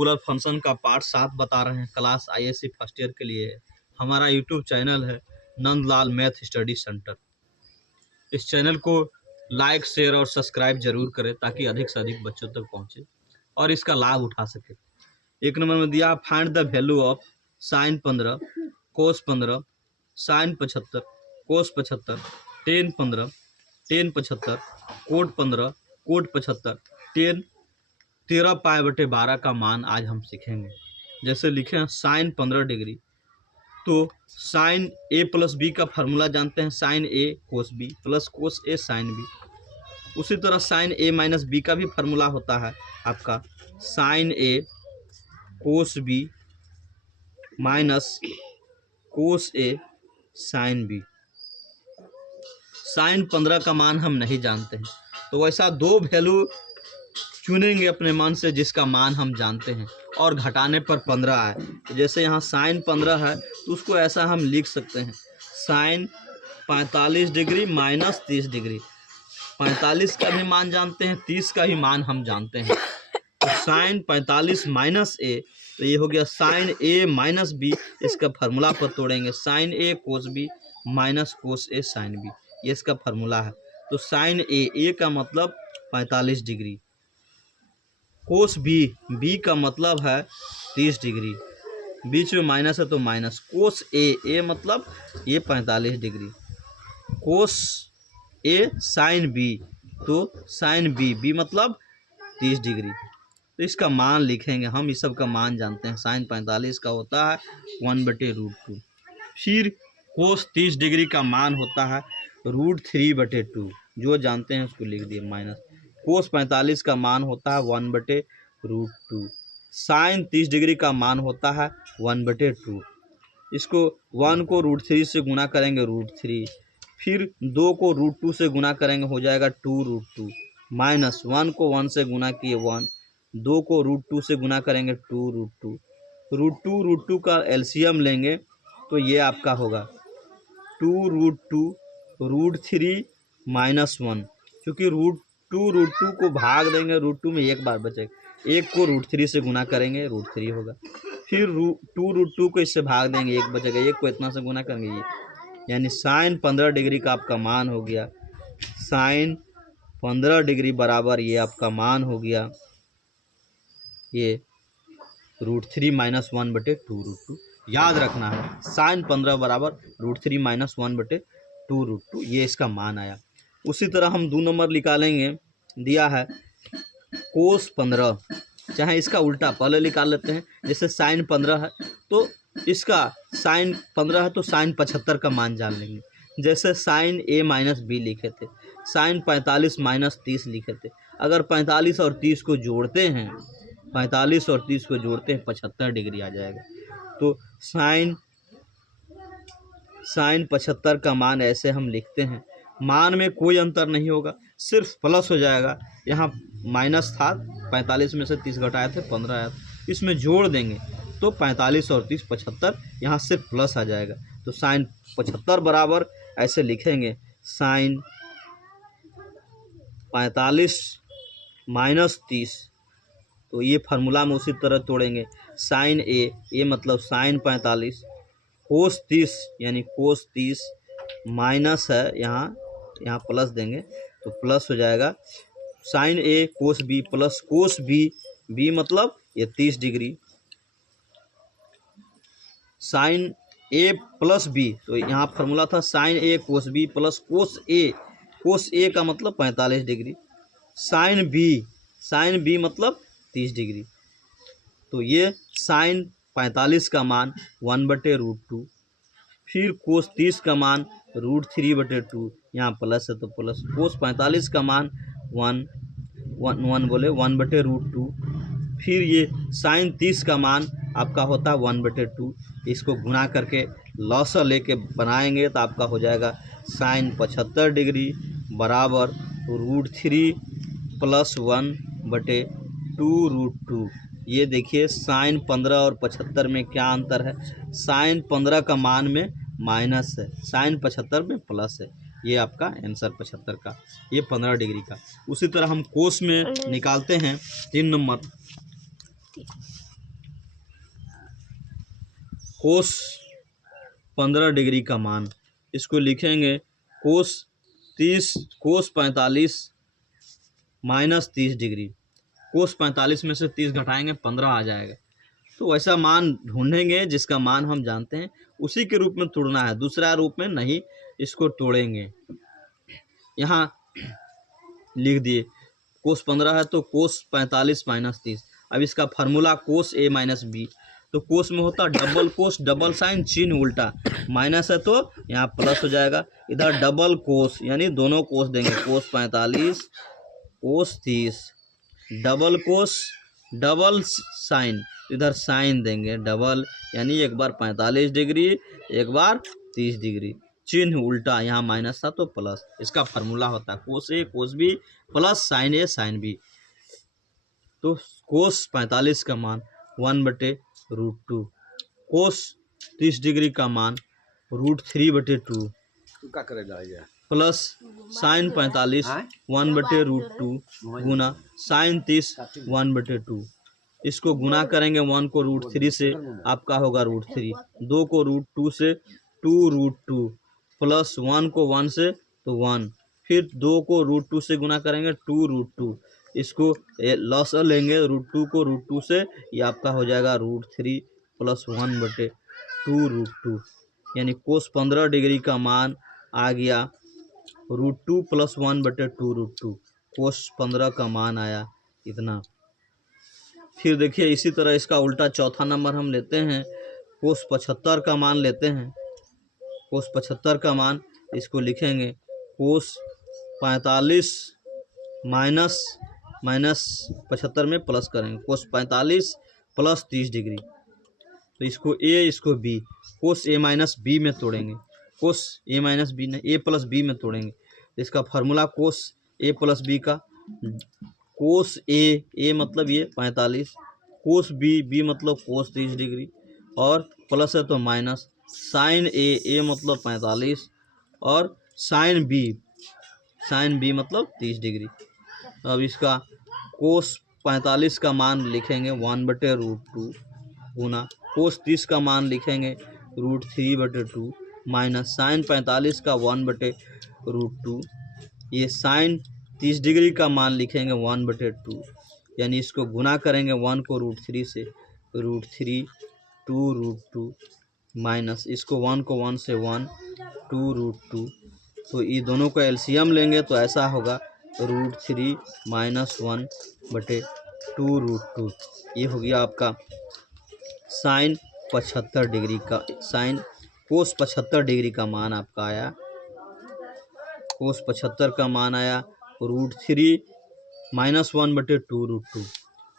पूरा फंक्शन का पार्ट 7 बता रहे हैं। क्लास आईएससी फर्स्ट ईयर के लिए हमारा यूट्यूब चैनल है नंदलाल मैथ स्टडी सेंटर। इस चैनल को लाइक, शेयर और सब्सक्राइब जरूर करें ताकि अधिक से अधिक बच्चों तक पहुंचे और इसका लाभ उठा सके। एक नंबर में दिया, find the value of sine 15, cos 15, sine 75, cos 75, tan 15, tan 75, cot 15, cot 75, tan 13π/12 का मान आज हम सीखेंगे। जैसे लिखे हैं साइन 15 डिग्री, तो साइन ए प्लस बी का फार्मूला जानते हैं, sine A cos B plus cos A sine B. उसी तरह साइन ए माइनस बी का भी फार्मूला होता है आपका sign A cos B minus cos A sine B. Sign 15 का मान हम नहीं जानते हैं, तो वैसा दो वैल्यू चुनेंगे अपने मन से जिसका मान हम जानते हैं और घटाने पर 15 है। तो जैसे यहाँ साइन 15 है तो उसको ऐसा हम लिख सकते हैं साइन 45 डिग्री माइनस 30 डिग्री। 45 का भी मान जानते हैं, 30 का भी मान हम जानते हैं। तो साइन 45 माइनस ए, तो ये हो गया साइन ए माइनस बी। इसका फार्मूला पर तोड़ेंगे sign A cos B minus cos A sine B, ये इसका फार्मूला है। तो साइन ए का मतलब 45 डिग्री, कोस बी का मतलब है 30 डिग्री, बीच में माइनस है तो माइनस, कोस ए मतलब ये 45 degree, cos A sine B, तो साइन बी मतलब 30 डिग्री। तो इसका मान लिखेंगे हम, इस सब का मान जानते हैं। साइन 45 का होता है 1/√2। फिर कोस 30 डिग्री का मान होता है √3/2, जो जानते हैं उसको लिख दिए माइनस। कोस 45 का मान होता है 1/√2। साइन 30 डिग्री का मान होता है 1/2। इसको 1 को √3 से गुना करेंगे √3, फिर 2 को √2 से गुना करेंगे हो जाएगा 2√2, माइनस 1 को 1 से गुना किए 1, 2 को √2 से गुना करेंगे 2√2, √2 का एलसीएम लेंगे तो ये आपका होगा 2√2 √3 माइनस 1। क्योंकि √2 को भाग देंगे, √2 में एक बार बचेगा, एक को √3 से गुना करेंगे √3 होगा, फिर 2√2 को इससे भाग देंगे, एक बचेगा, एक को इतना से गुना करेंगे ये, यानी साइन 15 डिग्री का आपका मान हो गया। साइन 15 डिग्री बराबर ये आपका मान हो गया ये √3 माइनस 1/2√2। याद रखना है साइन 15 बराबर √3 माइनस 1/2√2, ये इसका मान आया। उसी तरह हम 2 नंबर निकालेंगे, दिया है कोस 15, चाहे इसका उल्टा पहले निकाल लेते हैं। जैसे साइन 15 है तो इसका साइन 15 है तो साइन 75 का मान जान लेंगे। जैसे साइन ए माइनस बी लिखे थे, साइन 45 माइनस 30 लिखे थे। अगर 45 और 30 को जोड़ते हैं, 45 और 30 को जोड़ते हैं 75 डिग्री आ जाएगा। तो साइन 75 का मान ऐसे हम लिखते हैं। मान में कोई अंतर नहीं होगा, सिर्फ प्लस हो जाएगा। यहाँ माइनस था, 45 में से 30 घटाए थे 15 आया, इसमें जोड़ देंगे तो 45 और 30 75, यहाँ सिर्फ प्लस आ जाएगा। तो साइन 75 बराबर ऐसे लिखेंगे साइन 45 माइनस 30, तो ये फार्मूला में उसी तरह तोड़ेंगे साइन ए मतलब साइन 45, कोस 30 यानी कोस 30 माइनस है, यहाँ प्लस देंगे तो प्लस हो जाएगा sine A cos B plus cos B मतलब ये 30 degree, sine A plus B, तो यहाँ फार्मूला था sine A cos B plus cos A का मतलब 45 डिग्री, साइन बी मतलब 30 डिग्री। तो ये साइन 45 का मान 1/√2, फिर कोस 30 का मान √3/2, यहाँ प्लस है तो प्लस, कोस 45 का मान 1/√2, फिर ये साइन 30 का मान आपका होता है 1/2। इसको गुना करके लॉसा लेके बनाएंगे तो आपका हो जाएगा साइन 75 डिग्री बराबर √3 + 1/2√2। ये देखिए साइन 15 और 75 में क्या अंतर है। साइन 15 का मान में माइनस है, साइन 75 में प्लस है। ये आपका आंसर 75 का, ये 15 डिग्री का। उसी तरह हम कोस में निकालते हैं 3 नंबर। कोस 15 डिग्री का मान, इसको लिखेंगे कोस 45 माइनस 30 डिग्री। कोस 45 में से 30 घटाएंगे 15 आ जाएगा। तो वैसा मान ढूंढेंगे जिसका मान हम जानते हैं, उसी के रूप में तोड़ना है, दूसरा रूप में नहीं इसको तोड़ेंगे। यहाँ लिख दिए कोस 15 है तो कोस 45 माइनस 30। अब इसका फार्मूला कोस ए माइनस बी, तो कोस में होता डबल कोस, डबल साइन, चिन्ह उल्टा, माइनस है तो यहाँ प्लस हो जाएगा। इधर डबल कोस यानी दोनों कोस देंगे, कोस 45 कोस 30, डबल कोस डबल साइन, इधर साइन देंगे डबल, यानी एक बार 45 डिग्री एक बार 30 डिग्री, चिन्ह उल्टा, यहाँ माइनस था तो प्लस। इसका फार्मूला होता है कोस ए कोस बी प्लस साइन ए साइन बी। तो कोस 45 का मान 1/√2, कोस 30 डिग्री का मान √3/2 क्या करेगा ये प्लस साइन 45 1/√2 गुना साइन 30 1/2। इसको गुना करेंगे 1 को √3 से, आपका होगा √3, 2 को √2 से 2√2, प्लस 1 को 1 से तो 1, फिर 2 को √2 से गुना करेंगे 2√2, इसको लॉस लेंगे √2 को √2 से, ये आपका हो जाएगा √3 प्लस 1/2√2, यानी कोस 15 डिग्री का मान आ गया √2 प्लस 1/2√2। कोस 15 का मान आया इतना। फिर देखिए इसी तरह इसका उल्टा चौथा नंबर हम लेते हैं, कोस 75 का मान लेते हैं। कोस 75 का मान, इसको लिखेंगे कोस 45 माइनस 75 में प्लस करेंगे, कोस 45 प्लस 30 डिग्री, तो इसको ए इसको बी, कोस ए माइनस बी में तोड़ेंगे, कोस ए माइनस बी ने ए प्लस बी में तोड़ेंगे। तो इसका फार्मूला कोस ए प्लस बी का, कोस ए मतलब ये 45, कोस बी मतलब कोस 30 डिग्री, और प्लस है तो माइनस, साइन ए मतलब 45, और साइन बी मतलब 30 डिग्री। अब इसका कोस 45 का मान लिखेंगे 1/√2 गुना कोस 30 का मान लिखेंगे √3/2 माइनस साइन 45 का 1/√2, ये साइन 30 डिग्री का मान लिखेंगे 1/2, यानी इसको गुना करेंगे 1 को √3 से, √3 2√2 माइनस इसको 1 को 1 से 1 2√2, तो ये दोनों का एलसीएम लेंगे तो ऐसा होगा √3 माइनस 1/2√2। ये हो गया आपका साइन 75 डिग्री का, साइन कोस 75 डिग्री का मान आपका आया, कोस 75 का मान आया √3 माइनस 1/2√2।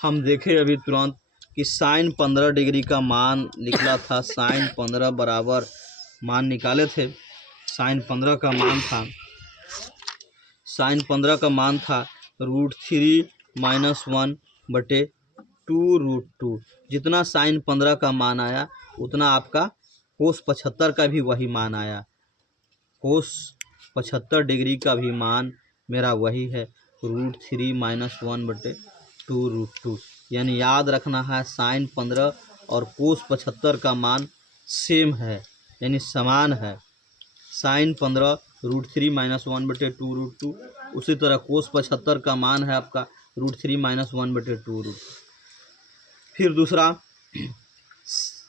हम देखें अभी तुरंत कि साइन 15 डिग्री का मान निकला था, साइन 15 बराबर मान निकाले थे, साइन 15 का मान था, साइन 15 का मान था √3 माइनस 1/2√2। जितना साइन 15 का मान आया उतना आपका कोस 75 का भी वही मान आया, कोस 75 डिग्री का भी मान मेरा वही है √3 माइनस 1/2√2। यानी याद रखना है साइन 15 और कोस 75 का मान सेम है, यानी समान है। साइन 15 √3 माइनस 1/2√2, उसी तरह कोस 75 का मान है आपका √3 माइनस 1/2√2। फिर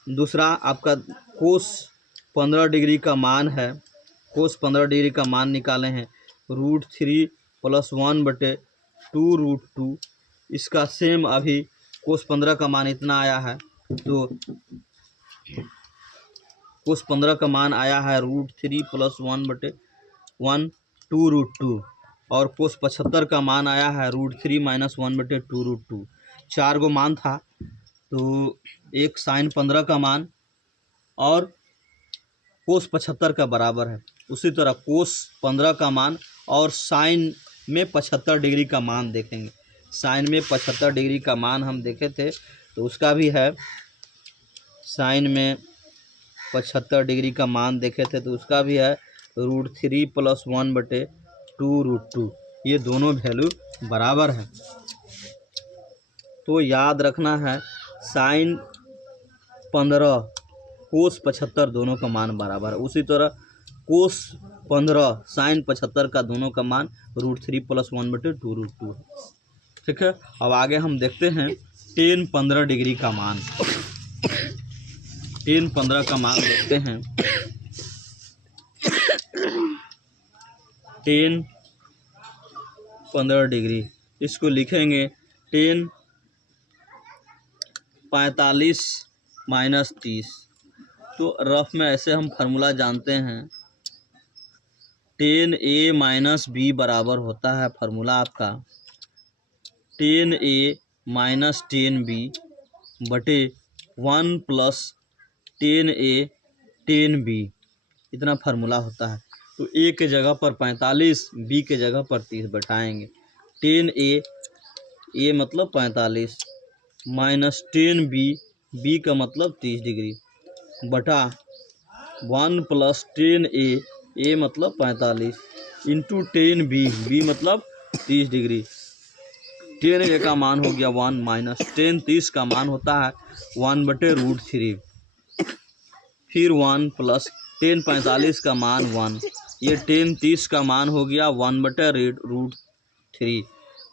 दूसरा आपका कोस 15 डिग्री का मान है, कोस 15 डिग्री का मान निकाले हैं √3 प्लस 1/2√2। इसका सेम अभी कोस 15 का मान इतना आया है, तो कोस 15 का मान आया है √3 प्लस 1/2√2, और कोस 75 का मान आया है √3 माइनस 1/2√2। 4 गो मान था, तो एक साइन 15 का मान और कोस 75 का बराबर है। उसी तरह कोस 15 का मान और साइन में 75 डिग्री का मान देखेंगे, साइन में 75 डिग्री का मान हम देखे थे, तो उसका भी है, साइन में 75 डिग्री का मान देखे थे तो उसका भी है √3 प्लस 1/2√2। ये दोनों वैल्यू बराबर है, तो याद रखना है साइन 15 कोस 75 दोनों का मान बराबर है। उसी तरह कोस 15 साइन 75 का दोनों का मान √3 + 1/2 है। ठीक है, अब आगे हम देखते हैं टेन 15 डिग्री का मान। टेन 15 का मान देखते हैं। टेन 15 डिग्री, इसको लिखेंगे टेन 45 - 30। तो रफ में ऐसे हम फार्मूला जानते हैं, टेन ए माइनस बी बराबर होता है फार्मूला आपका टेन ए माइनस टेन बी बटे 1 + टेन ए टेन बी, इतना फार्मूला होता है। तो ए के जगह पर 45, बी के जगह पर 30 बैठाएंगे। टेन ए मतलब 45 माइनस टेन बी का मतलब 30 डिग्री बटा 1 + टेन ए मतलब 45 इंटू टेन बी मतलब 30 डिग्री। टेन ए का मान हो गया 1 माइनस टेन 30 का मान होता है 1/√3। फिर 1 + टेन 45 का मान 1, ये टेन 30 का मान हो गया 1/√3।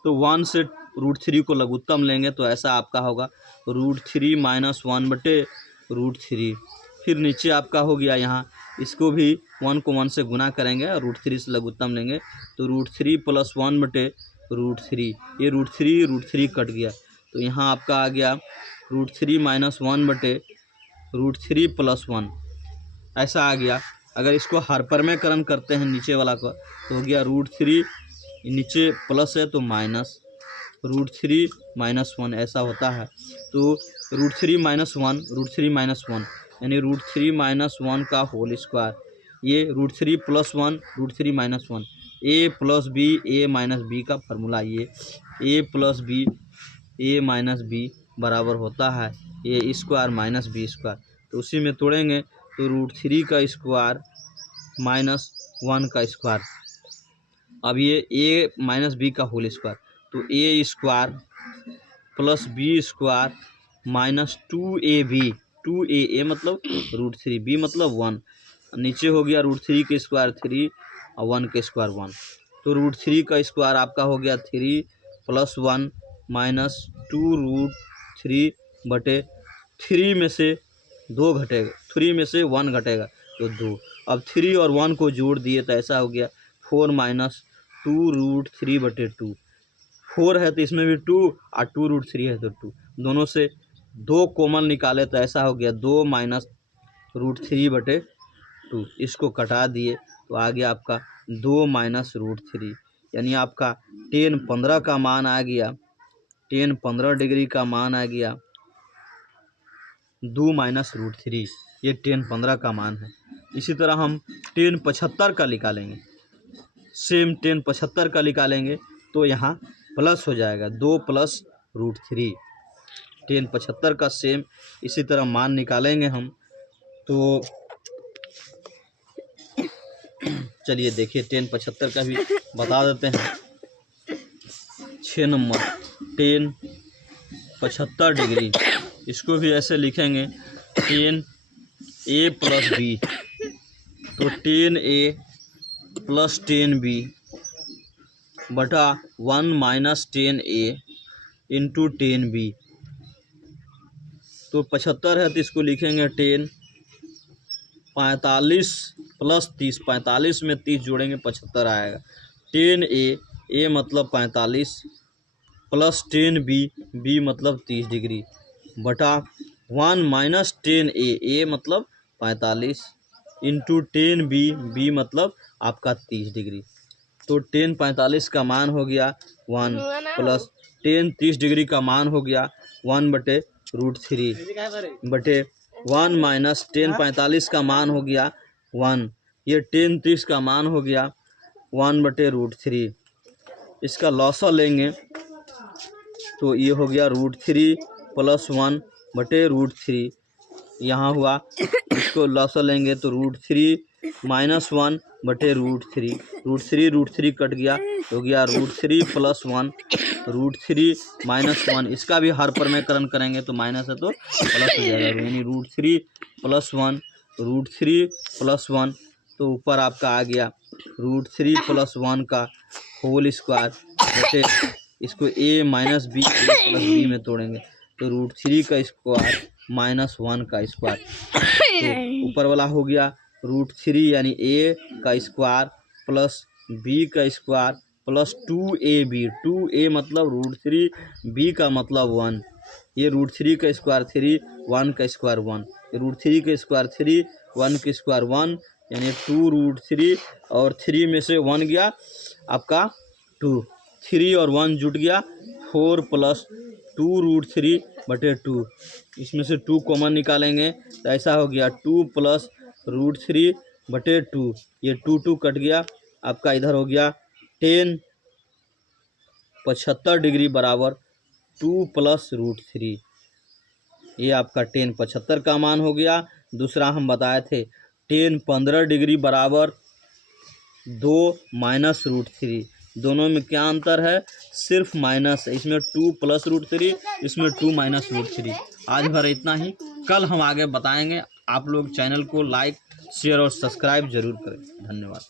तो 1 से √3 को लघुत्तम लेंगे तो ऐसा आपका होगा √3 - 1/√3। फिर नीचे आपका हो गया यहाँ, इसको भी 1 को 1 से गुना करेंगे और √3 से लघुत्तम लेंगे तो √3 + 1/√3। ये √3 कट गया तो यहाँ आपका आ गया √3 - 1/√3 + 1, ऐसा आ गया। अगर इसको हरपरमेकरण करते हैं नीचे वाला को तो हो गया √3, नीचे प्लस है तो माइनस, √3 - 1 ऐसा होता है। तो √3 - 1 यानी √3 - 1 का होल स्क्वायर, ये √3 + 1 √3 - 1, a + b a - b का फार्मूला, ये a + b a - b बराबर होता है a square minus b square. तो उसी में तोड़ेंगे तो √3 का स्क्वायर माइनस 1 का स्क्वायर। अब ये a - b का होल स्क्वायर, तो a square plus b square minus 2ab, 2a मतलब √3, b मतलब 1, नीचे हो गया √3 के स्क्वायर 3 और 1 के स्क्वायर 1। तो √3 का स्क्वायर आपका हो गया 3 + 1 माइनस 2√3 बटे 3 में से 2 घटेगा, 3 में से 1 घटेगा तो 2। अब 3 और 1 को जोड़ दिए तो ऐसा हो गया 4 - 2√3/2। 4 है तो इसमें भी 2 और 2√3 है तो 2, दोनों से 2 कॉमन निकाले तो ऐसा हो गया 2 - √3/2। इसको कटा दिए तो आ गया आपका 2 - √3, यानी आपका टेन 15 का मान आ गया, टेन 15 डिग्री का मान आ गया 2 - √3, ये टेन 15 का मान है। इसी तरह हम टेन 75 का निकालेंगे, सेम टेन 75 का निकालेंगे तो यहाँ प्लस हो जाएगा 2 + √3। टेन 75 का सेम इसी तरह मान निकालेंगे हम। तो चलिए देखिए टेन 75 का भी बता देते हैं। 6 नंबर टेन 75 डिग्री, इसको भी ऐसे लिखेंगे टेन a + b, तो टेन a + टेन b बटा 1 - ten a into ten b। तो 75 है तो इसको लिखेंगे टेन 45 + 30, 45 में 30 जोड़ेंगे 75 आएगा। टेन a मतलब 45 प्लस टेन b मतलब 30 डिग्री बटा 1 - टेन a मतलब 45 इंटू टेन b मतलब आपका 30 डिग्री। तो टेन 45 का मान हो गया 1 प्लस टेन 30 डिग्री का मान हो गया 1/√3 बटे 1 - टेन 45 का मान हो गया 1, ये टेन 30 का मान हो गया 1/√3। इसका लॉसा लेंगे तो ये हो गया √3 + 1/√3, यहाँ हुआ। इसको लॉसा लेंगे तो √3 - 1/√3, √3 कट गया हो गया √3 + 1 √3 -1, इसका भी हर पर में करण करेंगे तो माइनस है तो प्लस हो जाएगा, यानी √3 + 1, √3 + 1, तो ऊपर आपका आ गया √3 + 1 का होल स्क्वायर, जैसे इसको a - b + b में तोड़ेंगे तो √3 का स्क्वायर -1 का स्क्वायर, तो ऊपर वाला हो गया √3 यानी a का स्क्वायर प्लस b का स्क्वायर प्लस 2ab, 2a मतलब √3, b का मतलब 1, ये √3 का स्क्वायर 3, 1 का स्क्वायर 1, √3 का स्क्वायर 3, 1 का स्क्वायर 1, यानी 2√3 और 3 में से 1 गया आपका 2, 3 और 1 जुट गया 4 + 2√3/2, इसमें से 2 कॉमन निकालेंगे तो ऐसा हो गया 2 + √3/2, ये 2 कट गया, आपका इधर हो गया 10 75 डिग्री बराबर 2 + √3, ये आपका 10 75 का मान हो गया। दूसरा हम बताए थे 10 15 डिग्री बराबर 2 - √3, दोनों में क्या अंतर है, सिर्फ माइनस है, इसमें 2 + √3, इसमें 2 - √3। आज भर इतना ही, कल हम आगे बताएंगे। आप लोग चैनल को लाइक शेयर और सब्सक्राइब जरूर करें। धन्यवाद।